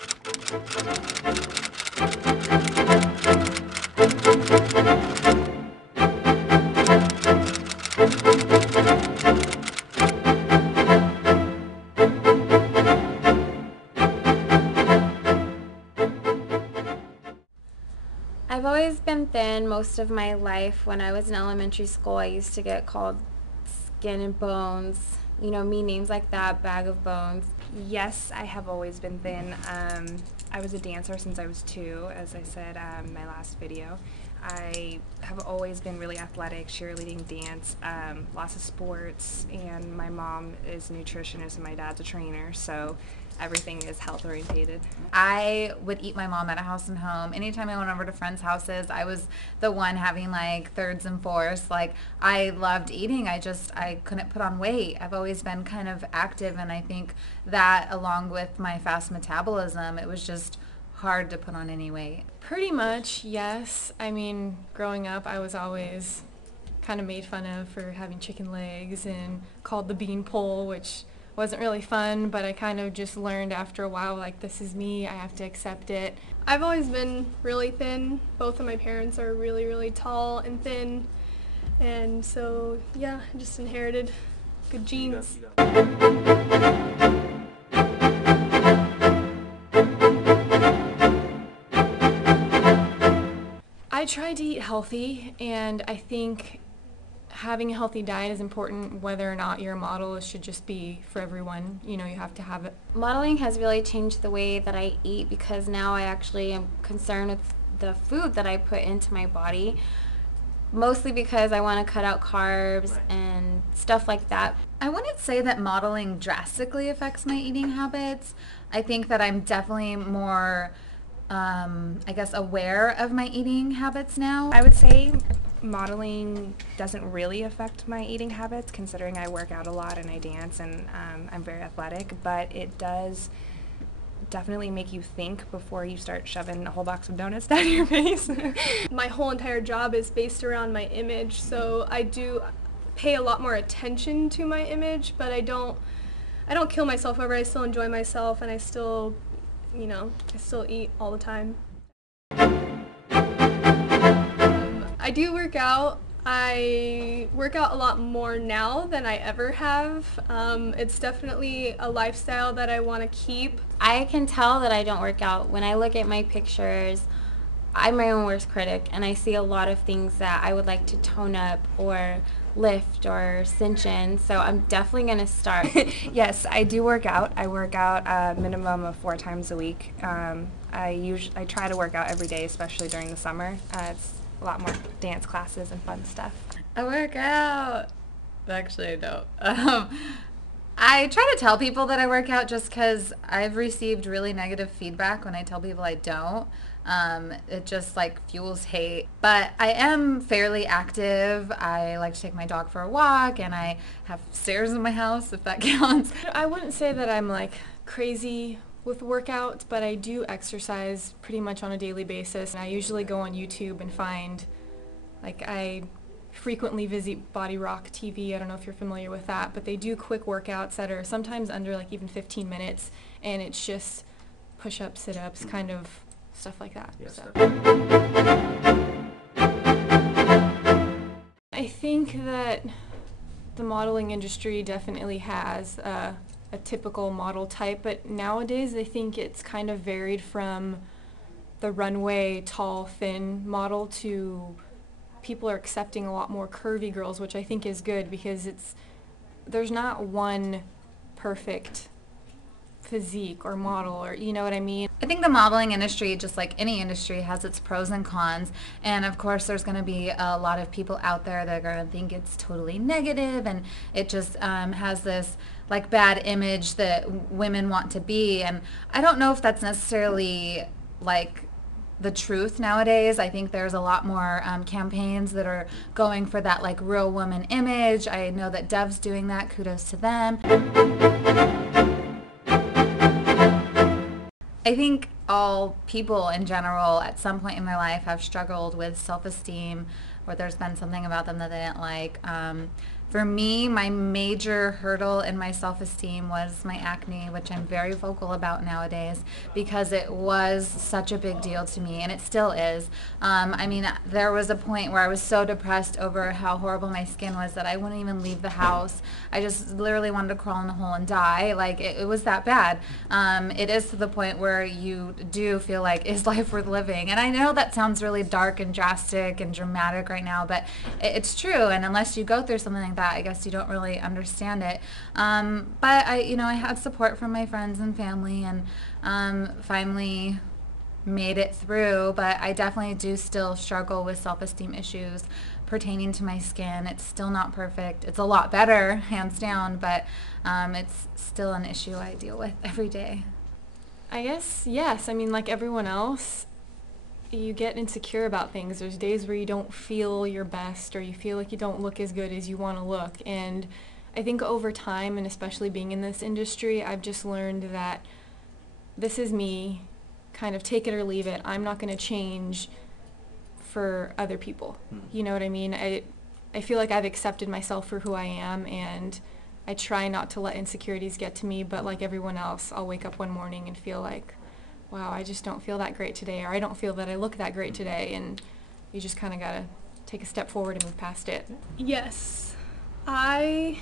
I've always been thin most of my life. When I was in elementary school, I used to get called Skin and Bones, you know, mean names like that, Bag of Bones. Yes, I have always been thin. I was a dancer since I was 2, as I said in my last video. I have always been really athletic, cheerleading, dance, lots of sports, and my mom is a nutritionist and my dad's a trainer, so everything is health orientated. I would eat my mom at a house and home. Anytime I went over to friends' houses, I was the one having like thirds and fourths. Like, I loved eating. I couldn't put on weight. I've always been kind of active, and I think that along with my fast metabolism, it was just hard to put on any weight. Pretty much, yes. I mean, growing up, I was always kind of made fun of for having chicken legs and called the bean pole, which wasn't really fun, but I kind of just learned after a while, like, this is me, I have to accept it. I've always been really thin. Both of my parents are really, really tall and thin, and so, yeah, I just inherited good genes. I try to eat healthy, and I think having a healthy diet is important whether or not you're a model. It should just be for everyone. You know, you have to have it. Modeling has really changed the way that I eat because now I actually am concerned with the food that I put into my body, mostly because I want to cut out carbs and stuff like that. I wouldn't say that modeling drastically affects my eating habits. I think that I'm definitely more, I guess, aware of my eating habits now. I would say modeling doesn't really affect my eating habits, considering I work out a lot and I dance and I'm very athletic, but it does definitely make you think before you start shoving a whole box of donuts down your face. My whole entire job is based around my image, so I do pay a lot more attention to my image, but I don't kill myself over it. I still enjoy myself, and I still, you know, I still eat all the time. I do work out. I work out a lot more now than I ever have. It's definitely a lifestyle that I want to keep. I can tell that I don't work out. When I look at my pictures, I'm my own worst critic, and I see a lot of things that I would like to tone up or lift or cinch in, so I'm definitely going to start. Yes, I do work out. I work out a minimum of 4 times a week. I try to work out every day, especially during the summer. It's a lot more dance classes and fun stuff. I work out. Actually, I don't. I try to tell people that I work out just because I've received really negative feedback when I tell people I don't. It just like fuels hate. But I am fairly active. I like to take my dog for a walk, and I have stairs in my house, if that counts. I wouldn't say that I'm like crazy with workouts, but I do exercise pretty much on a daily basis. And I usually go on YouTube and find, like, I frequently visit Body Rock TV. I don't know if you're familiar with that, but they do quick workouts that are sometimes under like even 15 minutes, and it's just push-ups, sit-ups, kind of stuff like that. Yes. So. I think that the modeling industry definitely has a typical model type, but nowadays I think it's kind of varied from the runway tall thin model to people are accepting a lot more curvy girls, which I think is good because there's not one perfect physique or model, or you know what I mean. I think the modeling industry, just like any industry, has its pros and cons, and of course there's going to be a lot of people out there that are going to think it's totally negative and it just has this like bad image that women want to be, and I don't know if that's necessarily like the truth nowadays. I think there's a lot more campaigns that are going for that like real woman image. I know that Dev's doing that. Kudos to them. I think all people in general at some point in their life have struggled with self-esteem, or there's been something about them that they didn't like. For me, my major hurdle in my self-esteem was my acne, which I'm very vocal about nowadays because it was such a big deal to me, and it still is. I mean, there was a point where I was so depressed over how horrible my skin was that I wouldn't even leave the house. I just literally wanted to crawl in a hole and die. Like, it was that bad. It is to the point where you do feel like, is life worth living? And I know that sounds really dark and drastic and dramatic right now, but it's true. And unless you go through something like that, I guess you don't really understand it. But I had support from my friends and family, and finally made it through. But I definitely do still struggle with self-esteem issues pertaining to my skin. It's still not perfect. It's a lot better, hands down, but it's still an issue I deal with every day. I guess, yes. I mean, like everyone else, you get insecure about things. There's days where you don't feel your best, or you feel like you don't look as good as you want to look. And I think over time, and especially being in this industry, I've just learned that this is me, kind of take it or leave it. I'm not going to change for other people. You know what I mean? I feel like I've accepted myself for who I am, and I try not to let insecurities get to me, but like everyone else, I'll wake up one morning and feel like, wow, I just don't feel that great today, or I don't feel that I look that great today, and you just kind of got to take a step forward and move past it. Yes. I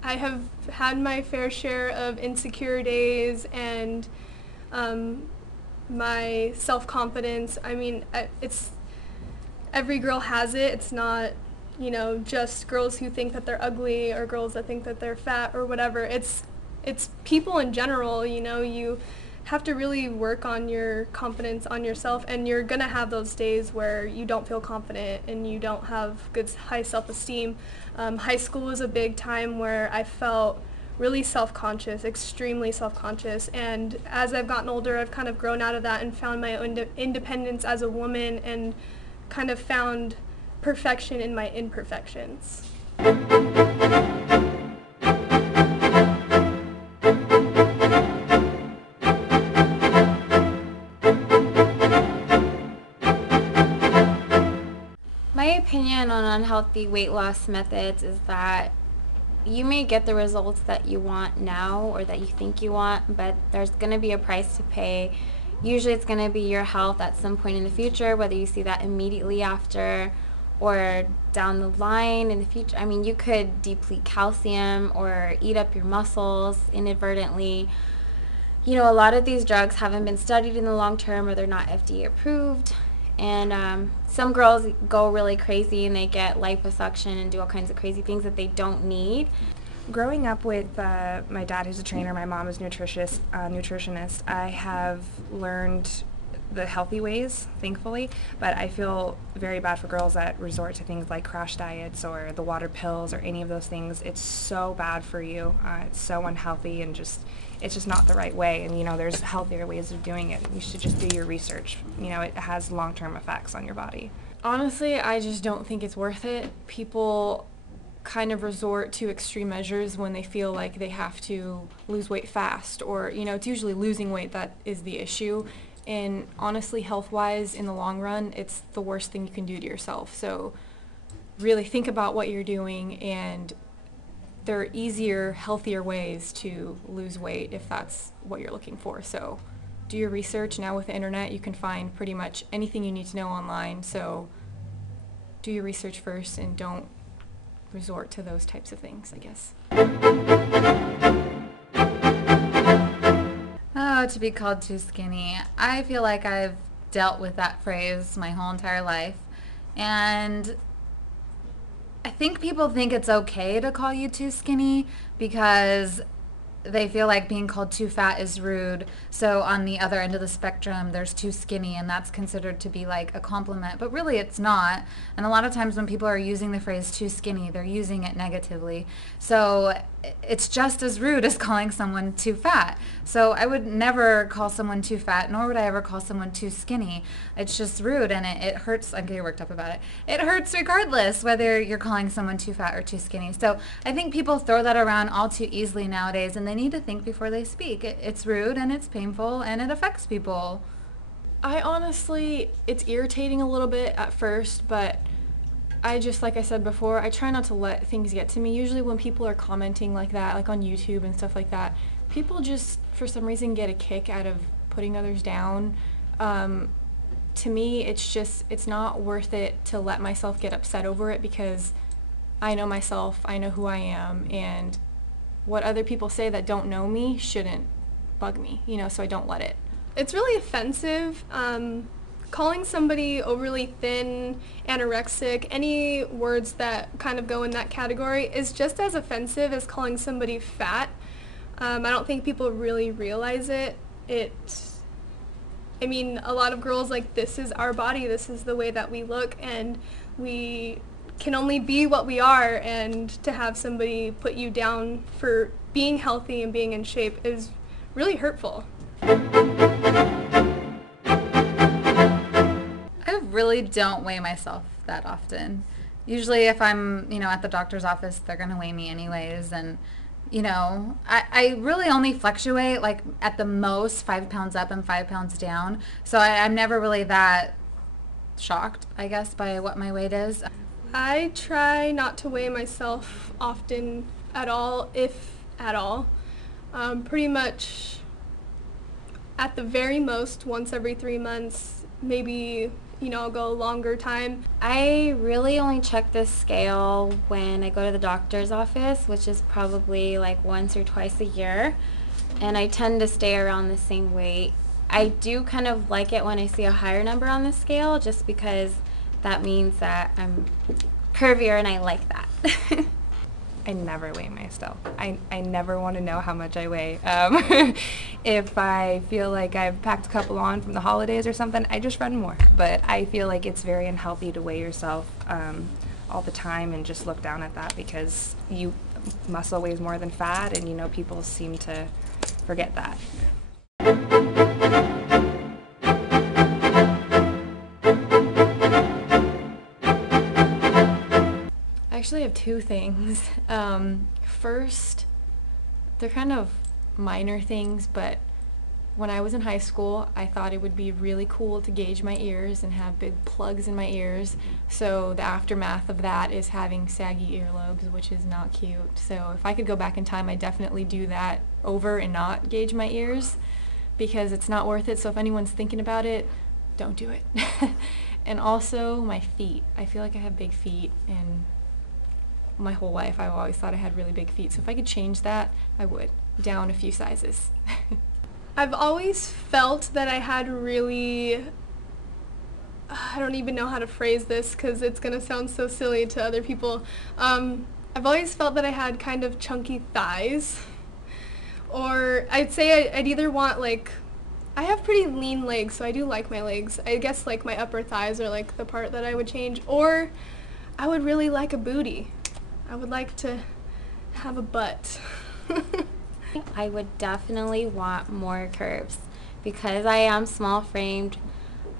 have had my fair share of insecure days and my self-confidence. I mean, it's every girl has it. It's not, just girls who think that they're ugly or girls that think that they're fat or whatever. It's people in general, you have to really work on your confidence on yourself, and you're going to have those days where you don't feel confident and you don't have good high self-esteem. High school was a big time where I felt really self-conscious, extremely self-conscious, and as I've gotten older, I've kind of grown out of that and found my own independence as a woman and kind of found perfection in my imperfections. My opinion on unhealthy weight loss methods is that you may get the results that you want now or that you think you want, but there's going to be a price to pay. Usually it's going to be your health at some point in the future, whether you see that immediately after or down the line in the future. I mean, you could deplete calcium or eat up your muscles inadvertently. A lot of these drugs haven't been studied in the long term, or they're not FDA approved. And some girls go really crazy and they get liposuction and do all kinds of crazy things that they don't need. Growing up with my dad, who's a trainer, my mom is nutritionist, I have learned the healthy ways, thankfully, but I feel very bad for girls that resort to things like crash diets or the water pills or any of those things. It's so bad for you. It's so unhealthy, and it's just not the right way. And there's healthier ways of doing it. You should just do your research. It has long-term effects on your body. Honestly, I just don't think it's worth it. People kind of resort to extreme measures when they feel like they have to lose weight fast, or it's usually losing weight that is the issue. And honestly, health-wise, in the long run, it's the worst thing you can do to yourself. So really think about what you're doing, and there are easier, healthier ways to lose weight if that's what you're looking for. So do your research. Now with the internet, you can find pretty much anything you need to know online. So do your research first and don't resort to those types of things, I guess. Oh, to be called too skinny. I feel like I've dealt with that phrase my whole entire life. And I think people think it's okay to call you too skinny because they feel like being called too fat is rude. So on the other end of the spectrum, there's too skinny, and that's considered to be like a compliment. But really it's not. And a lot of times when people are using the phrase too skinny, they're using it negatively. So it's just as rude as calling someone too fat. So I would never call someone too fat, nor would I ever call someone too skinny. It's just rude, and it hurts. I'm getting worked up about it. It hurts regardless whether you're calling someone too fat or too skinny. So I think people throw that around all too easily nowadays, and they need to think before they speak. It's rude, and it's painful, and it affects people. I honestly, it's irritating a little bit at first, but I just, like I said before, I try not to let things get to me. Usually when people are commenting like that, like on YouTube and stuff like that, people just, for some reason, get a kick out of putting others down. To me, it's not worth it to let myself get upset over it, because I know myself, I know who I am, and what other people say that don't know me shouldn't bug me, so I don't let it. It's really offensive. Calling somebody overly thin, anorexic, any words that kind of go in that category is just as offensive as calling somebody fat. I don't think people really realize it. I mean, a lot of girls, like, this is our body, this is the way that we look, and we can only be what we are, and to have somebody put you down for being healthy and being in shape is really hurtful. I really don't weigh myself that often. Usually if I'm, at the doctor's office, they're going to weigh me anyways, and I really only fluctuate like at the most 5 pounds up and 5 pounds down. So I'm never really that shocked, I guess, by what my weight is. I try not to weigh myself often at all, if at all. Pretty much at the very most once every 3 months, maybe, I'll go a longer time. I really only check the scale when I go to the doctor's office, which is probably like once or twice a year, and I tend to stay around the same weight. I do kind of like it when I see a higher number on the scale, just because that means that I'm curvier and I like that. I never weigh myself. I never want to know how much I weigh. If I feel like I've packed a couple on from the holidays or something, I just run more. But I feel like it's very unhealthy to weigh yourself all the time and just look down at that, because muscle weighs more than fat, and people seem to forget that. I actually have two things. First, they're kind of minor things, but when I was in high school, I thought it would be really cool to gauge my ears and have big plugs in my ears. So the aftermath of that is having saggy earlobes, which is not cute. So if I could go back in time, I'd definitely do that over and not gauge my ears, because it's not worth it. So if anyone's thinking about it, don't do it. And also my feet. I feel like I have big feet, and my whole life I've always thought I had really big feet. So if I could change that, I would. Down a few sizes. I've always felt that I had really, I don't even know how to phrase this because it's going to sound so silly to other people. I've always felt that I had kind of chunky thighs. Or I'd say I'd either want, like, I have pretty lean legs, so I do like my legs. I guess like my upper thighs are like the part that I would change. Or I would really like a booty. I would like to have a butt. I would definitely want more curves. Because I am small framed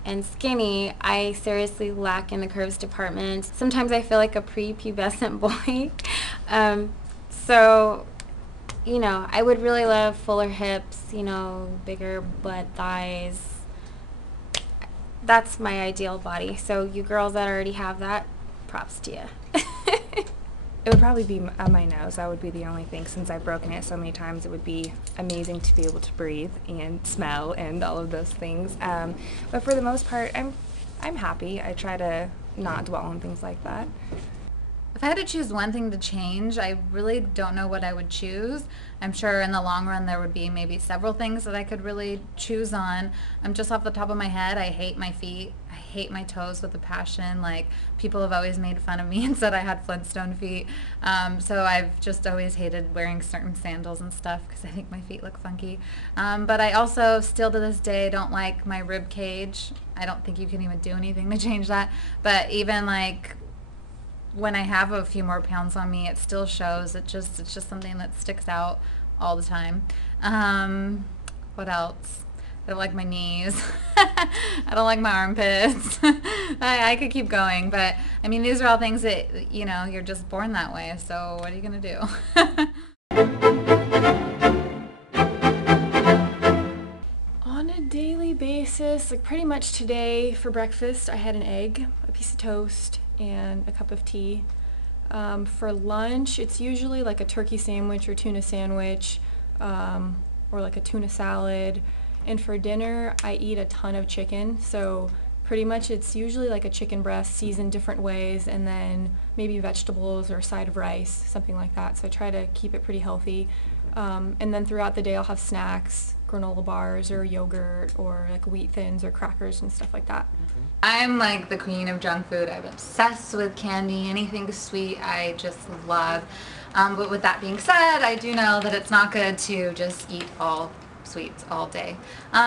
and skinny, I seriously lack in the curves department. Sometimes I feel like a prepubescent boy. So, I would really love fuller hips, bigger butt, thighs. That's my ideal body. So you girls that already have that, props to you. It would probably be my nose. That would be the only thing. Since I've broken it so many times, it would be amazing to be able to breathe and smell and all of those things. But for the most part, I'm happy. I try to not dwell on things like that. If I had to choose one thing to change, I really don't know what I would choose. I'm sure in the long run there would be maybe several things that I could really choose on. Just off the top of my head, I hate my feet. I hate my toes with a passion. Like, people have always made fun of me and said I had Flintstone feet. So I've just always hated wearing certain sandals and stuff because I think my feet look funky. But I also still to this day don't like my rib cage. I don't think you can even do anything to change that. But even like when I have a few more pounds on me, it still shows. It's just something that sticks out all the time. What else? I don't like my knees. I don't like my armpits. I could keep going, but I mean, these are all things that, you're just born that way. So what are you going to do? On a daily basis, like pretty much today for breakfast, I had an egg, a piece of toast, and a cup of tea. For lunch, it's usually like a turkey sandwich or tuna sandwich, or like a tuna salad. And for dinner, I eat a ton of chicken, so pretty much it's usually like a chicken breast seasoned different ways, and then maybe vegetables or a side of rice, something like that. So I try to keep it pretty healthy. And then throughout the day I'll have snacks, granola bars or yogurt or like wheat thins or crackers and stuff like that. I'm like the queen of junk food. I'm obsessed with candy. Anything sweet I just love. But with that being said, I do know that it's not good to just eat all sweets all day.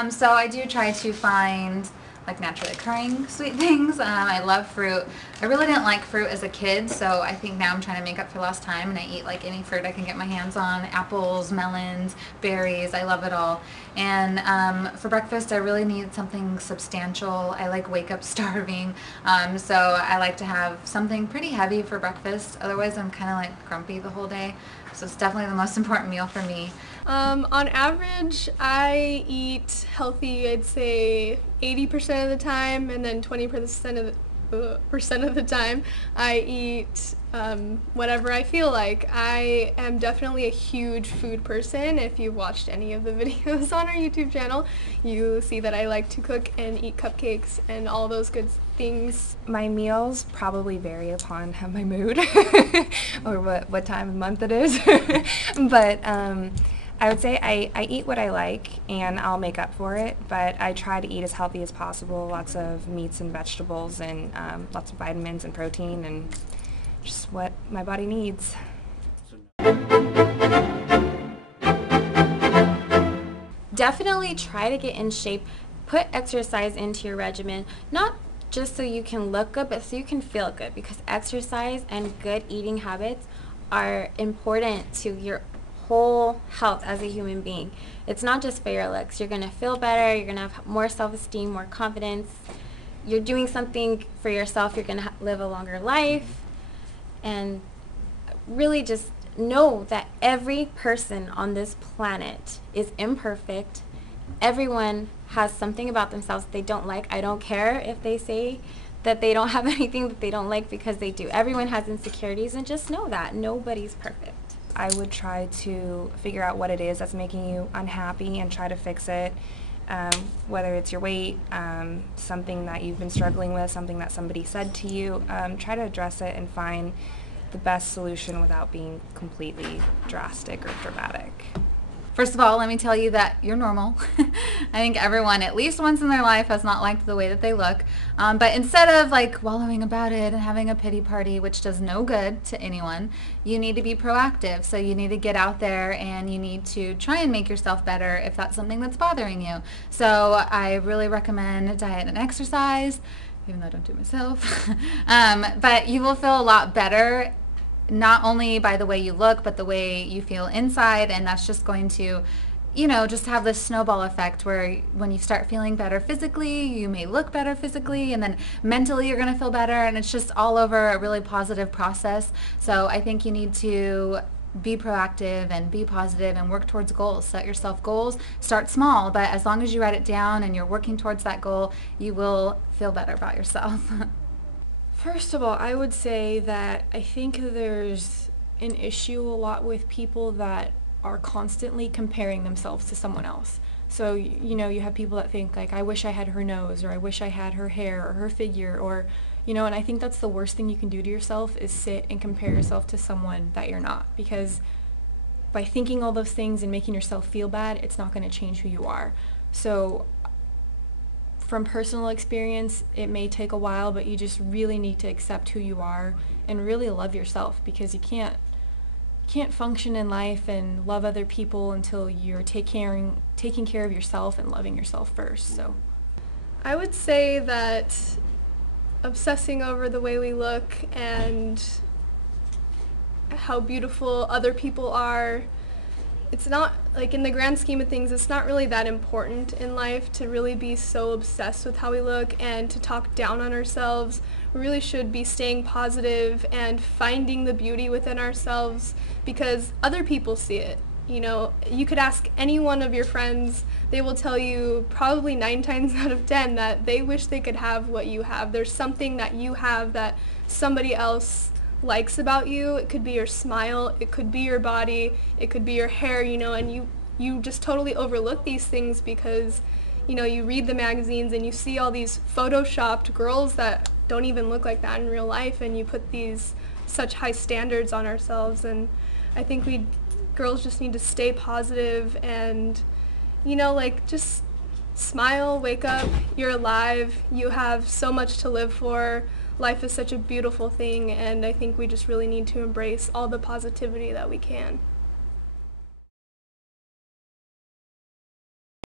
So I do try to find like naturally occurring sweet things. I love fruit. I really didn't like fruit as a kid, so I think now I'm trying to make up for lost time, and I eat like any fruit I can get my hands on. Apples, melons, berries, I love it all. And for breakfast I really need something substantial. I like wake up starving, so I like to have something pretty heavy for breakfast, otherwise I'm kind of like grumpy the whole day. So it's definitely the most important meal for me. On average, I eat healthy, I'd say 80% of the time, and then 20% of the time I eat whatever I feel like. I am definitely a huge food person. If you've watched any of the videos on our YouTube channel, you see that I like to cook and eat cupcakes and all those good things. My meals probably vary upon my mood or what time of month it is. But I would say I eat what I like and I'll make up for it, but I try to eat as healthy as possible, lots of meats and vegetables and lots of vitamins and protein and just what my body needs. Definitely try to get in shape. Put exercise into your regimen, not just so you can look good, but so you can feel good, because exercise and good eating habits are important to your whole health as a human being. It's not just for your looks. You're going to feel better, you're going to have more self-esteem, more confidence. You're doing something for yourself, you're going to live a longer life. And really just know that every person on this planet is imperfect. Everyone has something about themselves they don't like. I don't care if they say that they don't have anything that they don't like, because they do. Everyone has insecurities, and just know that nobody's perfect. I would try to figure out what it is that's making you unhappy and try to fix it, whether it's your weight, something that you've been struggling with, something that somebody said to you. Try to address it and find the best solution without being completely drastic or dramatic. First of all, let me tell you that you're normal. I think everyone at least once in their life has not liked the way that they look. But instead of like wallowing about it and having a pity party, which does no good to anyone, you need to be proactive. So you need to get out there and you need to try and make yourself better if that's something that's bothering you. So I really recommend diet and exercise, even though I don't do it myself. But you will feel a lot better, not only by the way you look, but the way you feel inside, and that's just going to, you know, just have this snowball effect where when you start feeling better physically, you may look better physically, and then mentally you're going to feel better, and it's just all over a really positive process. So I think you need to be proactive and be positive and work towards goals. Set yourself goals. Start small, but as long as you write it down and you're working towards that goal, you will feel better about yourself. First of all, I would say that I think there's an issue a lot with people that are constantly comparing themselves to someone else. So, you know, you have people that think like, I wish I had her nose, or I wish I had her hair or her figure, or, you know, and I think that's the worst thing you can do to yourself, is sit and compare yourself to someone that you're not, because by thinking all those things and making yourself feel bad, it's not going to change who you are. So from personal experience, it may take a while, but you just really need to accept who you are and really love yourself, because you can't function in life and love other people until you're taking care of yourself and loving yourself first. So I would say that obsessing over the way we look and how beautiful other people are, it's not, like, in the grand scheme of things, it's not really that important in life to really be so obsessed with how we look and to talk down on ourselves. We really should be staying positive and finding the beauty within ourselves, because other people see it. You know, you could ask any one of your friends, they will tell you probably 9 times out of 10 that they wish they could have what you have. There's something that you have that somebody else likes about you. It could be your smile, it could be your body, it could be your hair, you know, and you just totally overlook these things because, you know, you read the magazines and you see all these photoshopped girls that don't even look like that in real life, and you put these such high standards on ourselves. And I think girls just need to stay positive and, you know, like, just smile, wake up, you're alive, you have so much to live for. Life is such a beautiful thing, and I think we just really need to embrace all the positivity that we can.